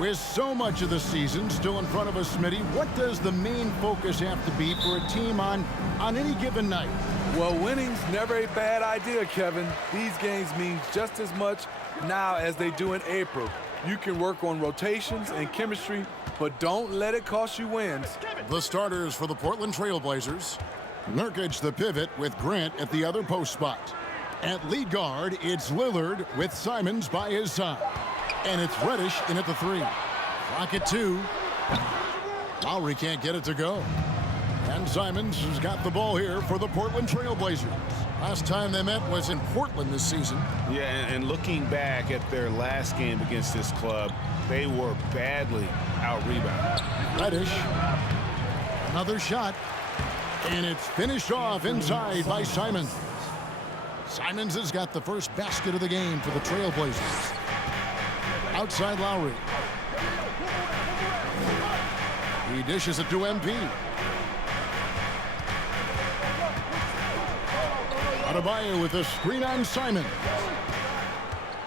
With so much of the season still in front of us, Smitty, what does the main focus have to be for a team on any given night? Well, winning's never a bad idea, Kevin. These games mean just as much now as they do in April. You can work on rotations and chemistry, but don't let it cost you wins. The starters for the Portland Trail Blazers. Nurkic the pivot with Grant at the other post spot. At lead guard, it's Lillard with Simons by his side. And it's Reddish in at the 3. Clock at 2. Lowry can't get it to go. And Simons has got the ball here for the Portland Trail Blazers. Last time they met was in Portland this season. Yeah, and looking back at their last game against this club, they were badly out-rebounded. Reddish. Another shot. And it's finished off inside by Simons. Simons has got the first basket of the game for the Trail Blazers. Outside Lowry. He dishes it to MP. Adebayo with a screen on Simon.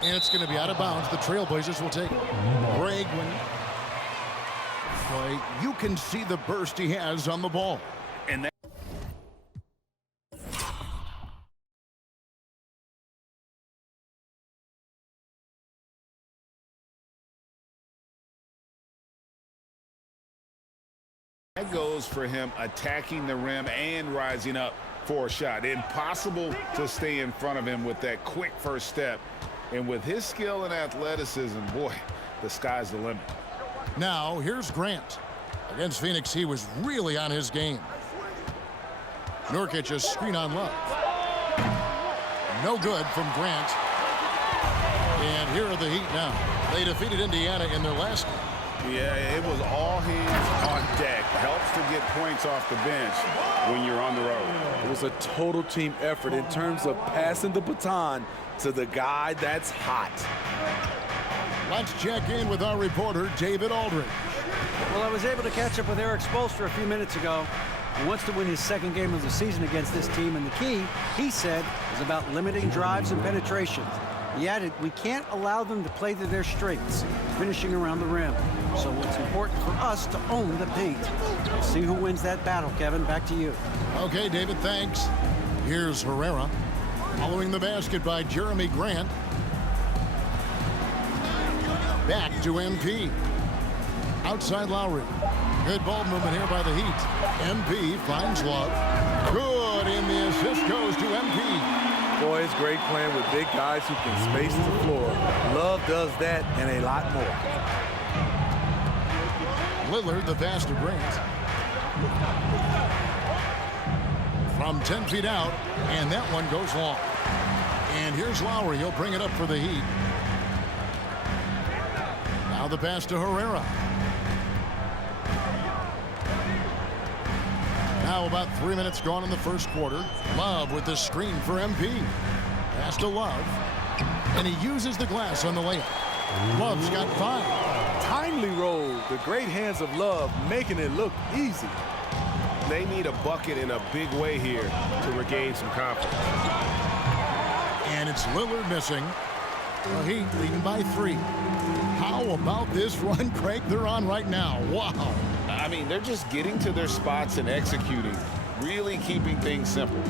And it's going to be out of bounds. The Trail Blazers will take it. Greg, boy, you can see the burst he has on the ball. And that goes for him attacking the rim and rising up for a shot. Impossible to stay in front of him with that quick first step. And with his skill and athleticism, boy, the sky's the limit. Now, here's Grant. Against Phoenix, he was really on his game. Nurkic a screen on Love. No good from Grant. And here are the Heat now. They defeated Indiana in their last game. Yeah, it was all hands on deck. Helps to get points off the bench when you're on the road. It was a total team effort in terms of passing the baton to the guy that's hot. Let's check in with our reporter, David Aldridge. Well, I was able to catch up with Eric Spoelstra a few minutes ago. He wants to win his second game of the season against this team, and the key, he said, is about limiting drives and penetration. He added, we can't allow them to play to their strengths, finishing around the rim. So it's important for us to own the paint. We'll see who wins that battle, Kevin. Back to you. Okay, David, thanks. Here's Herrera. Following the basket by Jeremy Grant. Back to MP. Outside Lowry. Good ball movement here by the Heat. MP finds Love. Good, and the assist goes to MP. Boy, it's great playing with big guys who can space the floor. Love does that and a lot more. Lillard, the pass to Grant. From 10 feet out, and that one goes long. And here's Lowry. He'll bring it up for the Heat. Now the pass to Herrera. Now about 3 minutes gone in the first quarter. Love with the screen for MP. Pass to Love. And he uses the glass on the layup. Love's got 5. Timely roll. The great hands of Love making it look easy. They need a bucket in a big way here to regain some confidence. And it's Lillard missing. The Heat leading by 3. How about this run, Craig, they're on right now? Wow. I mean, they're just getting to their spots and executing, really keeping things simple.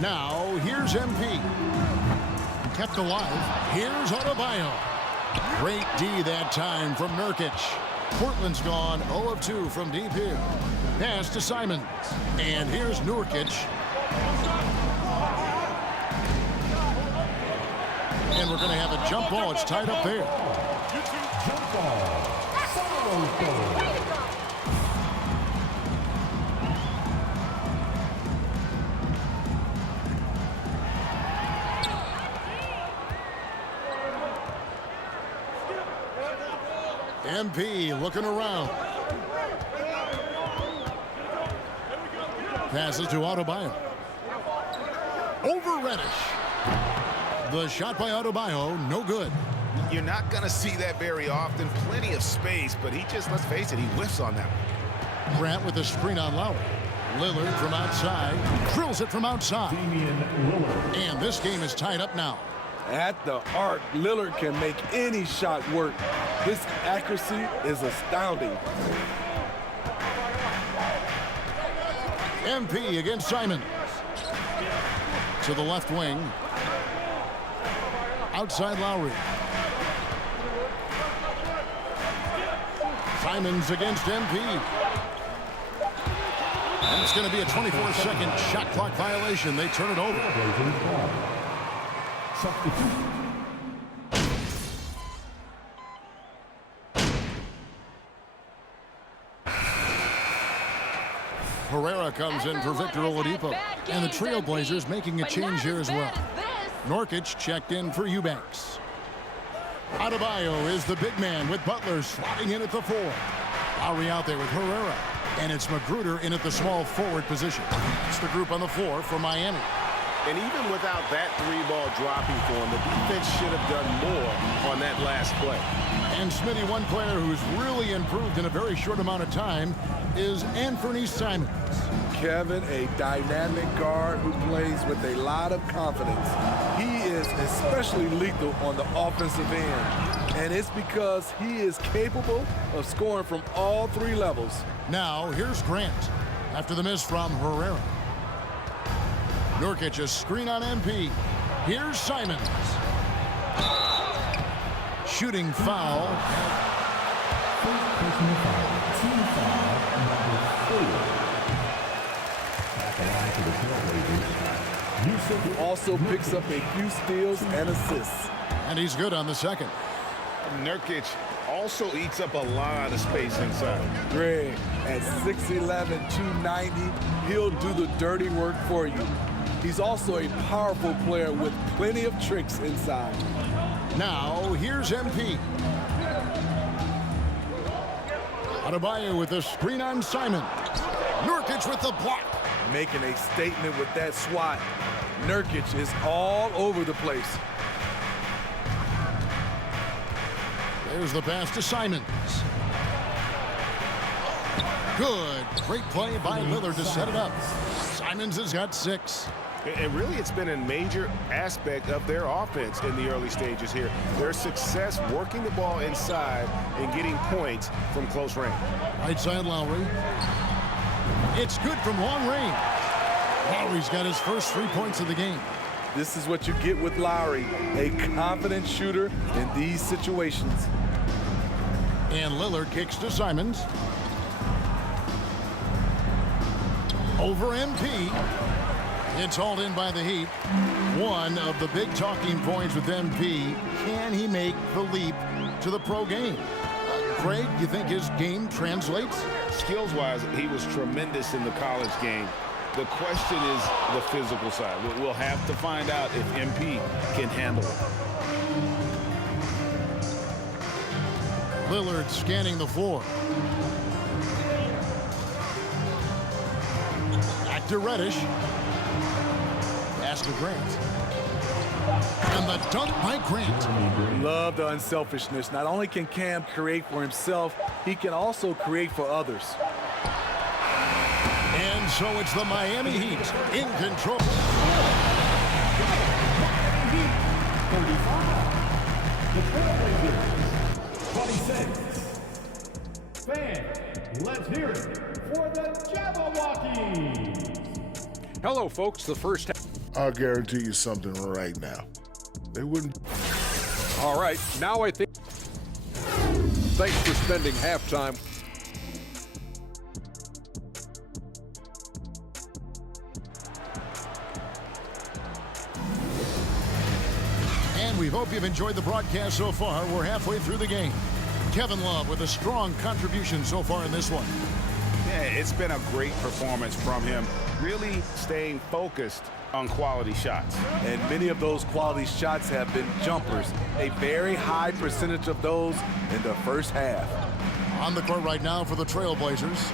Now, here's MP. Kept alive. Here's Adebayo. Great D that time from Nurkic. Portland's gone 0 of 2 from deep here. Pass to Simons. And here's Nurkic. And we're going to have a jump ball. It's tied up there. Jump ball. MP looking around. Passes to Adebayo. Over Reddish. The shot by Adebayo, no good. You're not going to see that very often. Plenty of space, but he just, let's face it, he whiffs on that one. Grant with a screen on Lowry. Lillard from outside. Drills it from outside. And this game is tied up now. At the arc, Lillard can make any shot work. His accuracy is astounding. MP against Simon. To the left wing. Outside Lowry. Simons against MP. And it's going to be a 24-second shot clock violation. They turn it over. Herrera comes in for Victor Oladipo. And the Trailblazers making a change here as well. Nurkic checked in for Eubanks. Adebayo is the big man with Butler slotting in at the 4. Lowry out there with Herrera. And it's Magruder in at the small forward position. It's the group on the floor for Miami. And even without that 3-ball dropping for him, the defense should have done more on that last play. And Smitty, one player who's really improved in a very short amount of time is Anthony Simons. Kevin, a dynamic guard who plays with a lot of confidence. He is especially lethal on the offensive end. And it's because he is capable of scoring from all 3 levels. Now, here's Grant after the miss from Herrera. Nurkic a screen on MP. Here's Simons. Shooting foul. He also picks up a few steals and assists. And he's good on the second. Nurkic also eats up a lot of space inside. Greg, at 6'11", 290, he'll do the dirty work for you. He's also a powerful player with plenty of tricks inside. Now, here's MP. Adebayo with the screen on Simon. Nurkic with the block. Making a statement with that swat. Nurkic is all over the place. There's the pass to Simons. Good. Great play by Lillard to set it up. Simons has got 6. And really, it's been a major aspect of their offense in the early stages here. Their success working the ball inside and getting points from close range. Right side Lowry. It's good from long range. Lowry's got his first 3 points of the game. This is what you get with Lowry, a confident shooter in these situations. And Lillard kicks to Simons. Over MP. It's hauled in by the Heat. One of the big talking points with MP, can he make the leap to the pro game? Craig, you think his game translates? Skills-wise, he was tremendous in the college game. The question is the physical side. We'll have to find out if MP can handle it. Lillard scanning the floor. Back to Reddish. Pass to Grant. And the dunk by Grant. Love the unselfishness. Not only can Cam create for himself, he can also create for others. And so it's the Miami Heat in control. 26. Fans, let's hear it for the Jabbawockeez. Hello, folks. The first half. I'll guarantee you something right now. They wouldn't. All right. Now I think. Thanks for spending halftime. And we hope you've enjoyed the broadcast so far. We're halfway through the game. Kevin Love with a strong contribution so far in this one. Yeah, it's been a great performance from him, really staying focused on quality shots. And many of those quality shots have been jumpers, a very high percentage of those in the first half. On the court right now for the Trailblazers.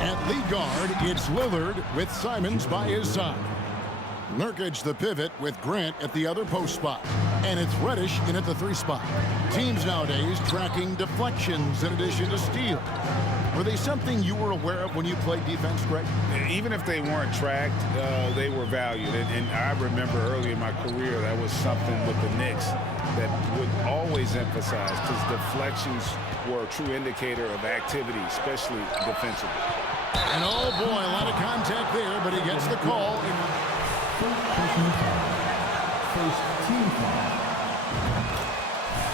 At lead guard, it's Lillard with Simons by his side. Nurkic the pivot with Grant at the other post spot. And it's Reddish in at the 3 spot. Teams nowadays tracking deflections in addition to steals. Were they something you were aware of when you played defense, Greg? Even if they weren't tracked, they were valued. And I remember early in my career, that was something with the Knicks that would always emphasize, because deflections were a true indicator of activity, especially defensively. And oh boy, a lot of contact there, but he gets the call. First team foul.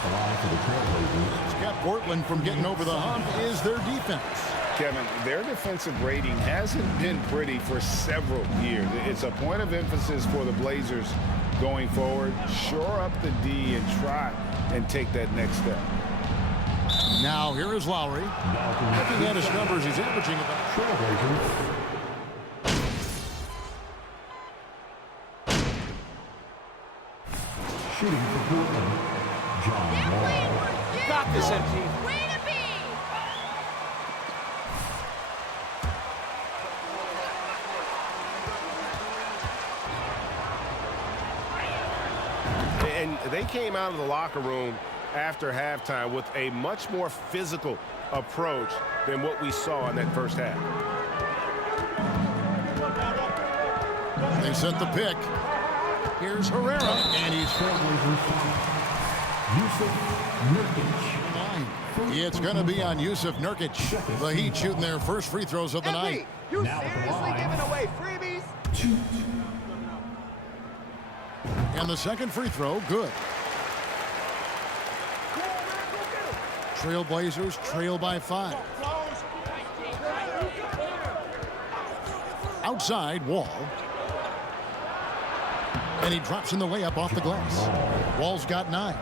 The line for the Trailblazers. What's kept Portland from getting over the hump is their defense. Kevin, their defensive rating hasn't been pretty for several years. It's a point of emphasis for the Blazers going forward. Shore up the D and try and take that next step. Now here is Lowry. Looking at his numbers, he's averaging about Trailblazers. Shooting for Portland, John Wall. Got this, MT. Way to be! And they came out of the locker room after halftime with a much more physical approach than what we saw in that first half. They set the pick. Here's Herrera, and he's Yusuf Nurkic. It's going to be on Yusuf Nurkic. The Heat shooting their first free throws of the night. You seriously giving away freebies? 2. And the second free throw, good. Trailblazers trail by 5. Outside, Wall. And he drops in the layup off the glass. Wall's got 9.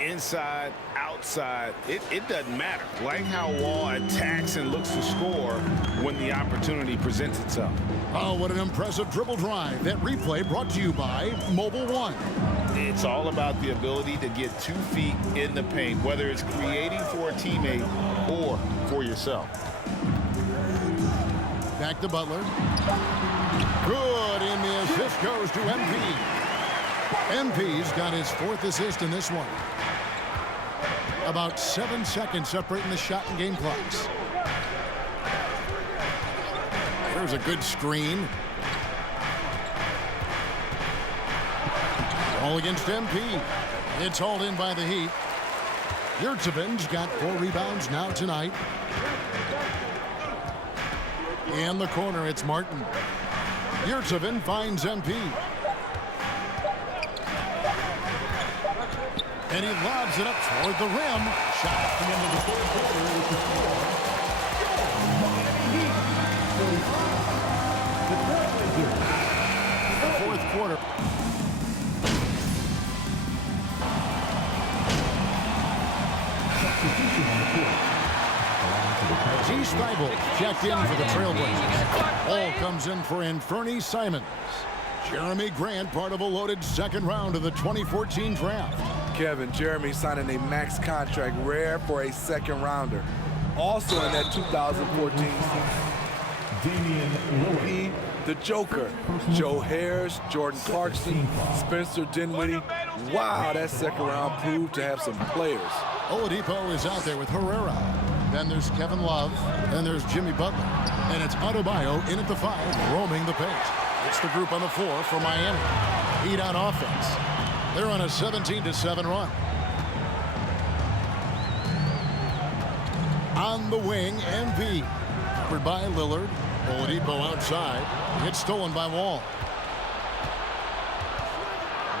Inside, outside, it doesn't matter. Like how Wall attacks and looks to score when the opportunity presents itself. Oh, what an impressive dribble drive. That replay brought to you by Mobile One. It's all about the ability to get 2 feet in the paint, whether it's creating for a teammate or for yourself. Back to Butler. Good, and the assist goes to MP. MP's got his 4th assist in this one. About 7 seconds separating the shot and game clocks. There's a good screen. All against MP. It's hauled in by the Heat. Yurtseven's got 4 rebounds now tonight. In the corner, it's Martin. Yurtseven finds MP. And he lobs it up toward the rim. Shot at the end of the 4th quarter with the score. The 4th quarter. T. Stiebel checked in for the Trailblazers. All comes in for Anfernee Simons. Jeremy Grant, part of a loaded 2nd round of the 2014 draft. Kevin, Jeremy signing a max contract, rare for a 2nd rounder. Also in that 2014 Damian Lillard. the Joker, Joe Harris, Jordan Clarkson, Spencer Dinwiddie. Wow, that 2nd round proved to have some players. Oladipo is out there with Herrera. Then there's Kevin Love. Then there's Jimmy Butler. And it's Adebayo in at the 5, roaming the paint. It's the group on the floor for Miami. Heat on offense. They're on a 17-7 run. On the wing, MV. Covered by Lillard. Oladipo outside. It's stolen by Wall.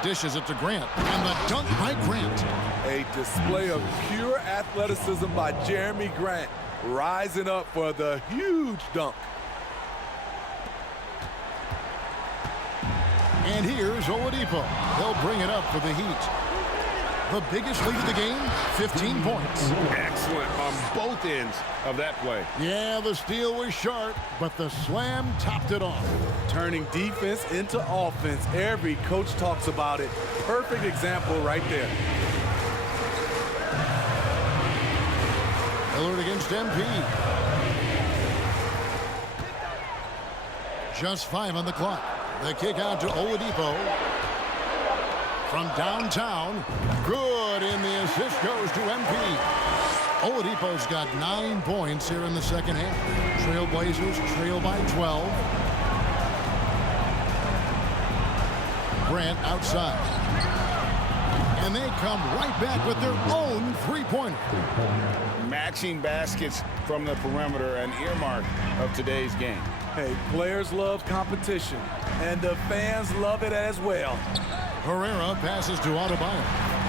Dishes it to Grant. And the dunk by Grant. A display of pure athleticism by Jeremy Grant, rising up for the huge dunk. And here's Oladipo. They'll bring it up for the Heat. The biggest lead of the game, 15 points. Excellent on both ends of that play. Yeah, the steal was sharp, but the slam topped it off. Turning defense into offense. Every coach talks about it. Perfect example right there. Lillard against MP. Just 5 on the clock. The kick out to Oladipo. From downtown, good, and the assist goes to MP. Oladipo's got 9 points here in the second half. Trailblazers trail by 12. Grant outside. And they come right back with their own three-pointer. Matching baskets from the perimeter, an earmark of today's game. Hey, players love competition, and the fans love it as well. Herrera passes to Adebayo.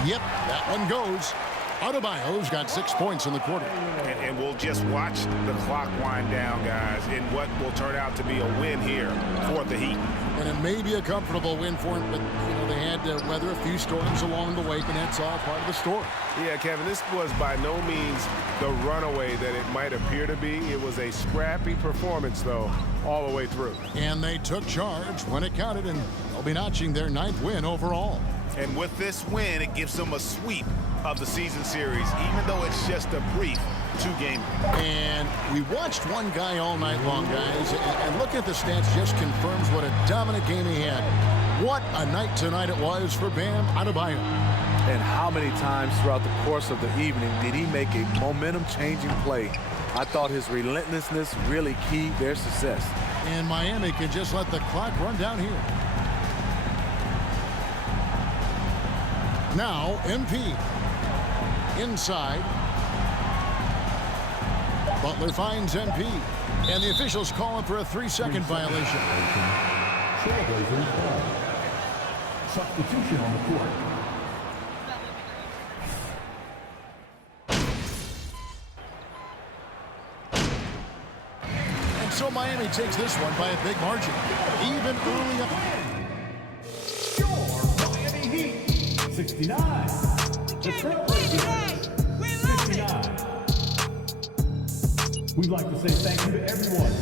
Yep, that one goes. Adebayo's got 6 points in the quarter. And we'll just watch the clock wind down, guys, in what will turn out to be a win here for the Heat. And it may be a comfortable win for him, but, you know, they had to weather a few storms along the way, and that's all part of the story. Yeah, Kevin, this was by no means the runaway that it might appear to be. It was a scrappy performance, though, all the way through. And they took charge when it counted, and they'll be notching their 9th win overall. And with this win, it gives them a sweep of the season series, even though it's just a brief 2-game. And we watched one guy all night long, guys, and looking at the stats just confirms what a dominant game he had. What a night tonight it was for Bam Adebayo. And how many times throughout the course of the evening did he make a momentum-changing play? I thought his relentlessness really keyed their success. And Miami can just let the clock run down here. Now, MP. Inside. Butler finds MP. And the officials call him for a 3-second violation. Trailblazers ball. Substitution on the court. And so Miami takes this one by a big margin. Even early up. Score, Miami Heat. 69. The Trailblazers, 59. We'd like to say thank you to everyone